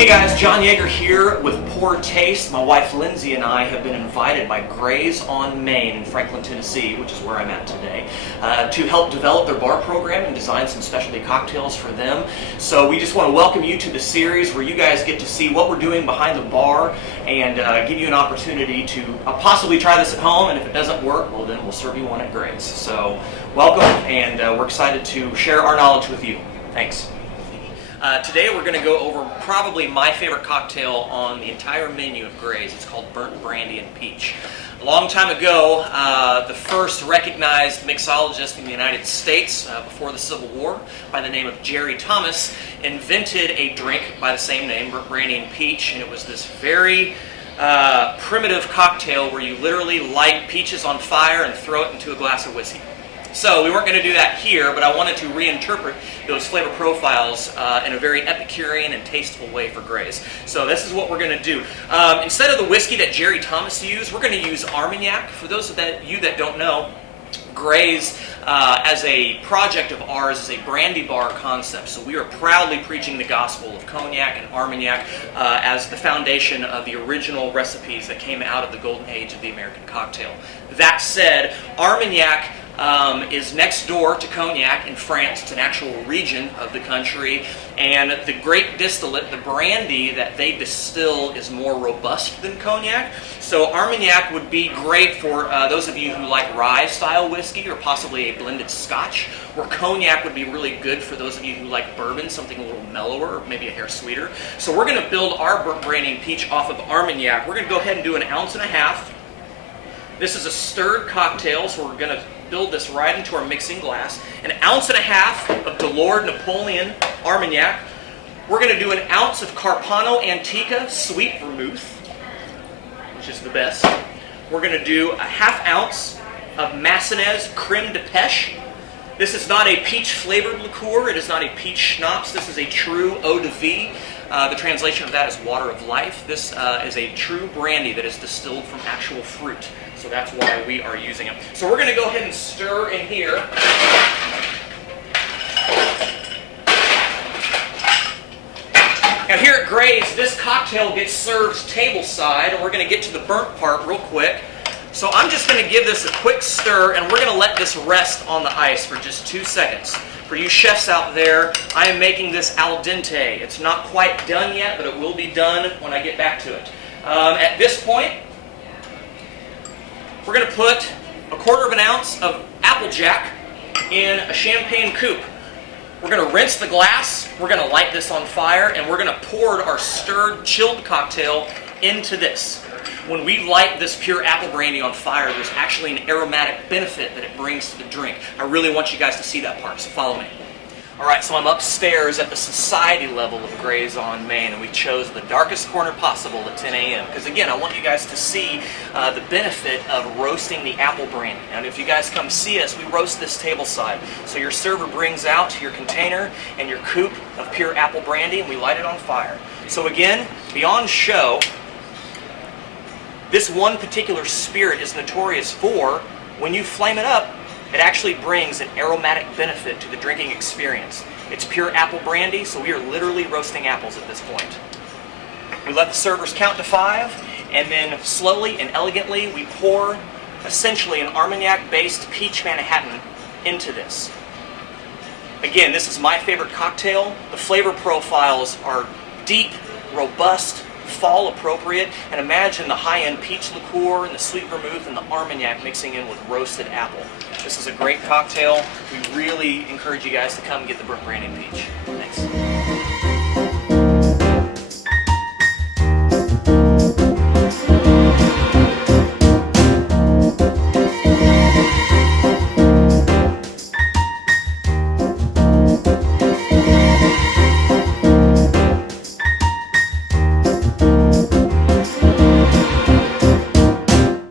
Hey guys, John Yeager here with PourTaste. My wife Lindsay and I have been invited by GRAYS on Main in Franklin, Tennessee, which is where I'm at today, to help develop their bar program and design some specialty cocktails for them. So we just want to welcome you to the series where you guys get to see what we're doing behind the bar and give you an opportunity to possibly try this at home, and if it doesn't work, well then we'll serve you one at GRAYS. So welcome, and we're excited to share our knowledge with you. Thanks. Today we're going to go over probably my favorite cocktail on the entire menu of GRAYS. It's called Burnt Brandy and Peach. A long time ago, the first recognized mixologist in the United States before the Civil War by the name of Jerry Thomas invented a drink by the same name, Burnt Brandy and Peach, and it was this very primitive cocktail where you literally light peaches on fire and throw it into a glass of whiskey. So we weren't going to do that here, but I wanted to reinterpret those flavor profiles in a very epicurean and tasteful way for GRAYS. So this is what we're going to do. Instead of the whiskey that Jerry Thomas used, we're going to use Armagnac. For those of you that don't know, GRAYS, as a project of ours, is a brandy bar concept. So we are proudly preaching the gospel of cognac and Armagnac as the foundation of the original recipes that came out of the golden age of the American cocktail. That said, Armagnac is next door to cognac in France. It's an actual region of the country, and the grape distillate, the brandy that they distill, is more robust than cognac. So Armagnac would be great for those of you who like rye style whiskey or possibly a blended scotch, where cognac would be really good for those of you who like bourbon, something a little mellower or maybe a hair sweeter. So we're going to build our Burnt Brandy and Peach off of Armagnac. We're going to go ahead and do 1.5 ounces. This is a stirred cocktail, so we're going to build this right into our mixing glass. 1.5 ounces of Delord Napoleon Armagnac. We're going to do 1 ounce of Carpano Antica Sweet Vermouth, which is the best. We're going to do 1/2 ounce of Massenet Creme de Pêche. This is not a peach flavored liqueur. It is not a peach schnapps. This is a true eau de vie. The translation of that is water of life. This is a true brandy that is distilled from actual fruit. So that's why we are using it. So we're going to go ahead and stir in here. Now here at GRAYS, this cocktail gets served tableside, and we're going to get to the burnt part real quick. So I'm just going to give this a quick stir, and we're going to let this rest on the ice for just 2 seconds. For you chefs out there, I am making this al dente. It's not quite done yet, but it will be done when I get back to it. At this point, we're going to put 1/4 ounce of Applejack in a champagne coupe. We're going to rinse the glass, we're going to light this on fire, and we're going to pour our stirred, chilled cocktail into this. When we light this pure apple brandy on fire, there's actually an aromatic benefit that it brings to the drink. I really want you guys to see that part, so follow me. Alright, so I'm upstairs at the society level of GRAYS on Main, and we chose the darkest corner possible at 10 a.m. Because again, I want you guys to see the benefit of roasting the apple brandy. And if you guys come see us, we roast this tableside. So your server brings out your container and your coupe of pure apple brandy, and we light it on fire. So again, beyond show, this one particular spirit is notorious for, when you flame it up, it actually brings an aromatic benefit to the drinking experience. It's pure apple brandy, so we are literally roasting apples at this point. We let the servers count to 5, and then slowly and elegantly we pour essentially an Armagnac-based peach Manhattan into this. Again, this is my favorite cocktail. The flavor profiles are deep, robust, fall appropriate, and imagine the high-end peach liqueur and the sweet vermouth and the Armagnac mixing in with roasted apple. This is a great cocktail. We really encourage you guys to come get the Burnt Brandy and Peach. Thanks.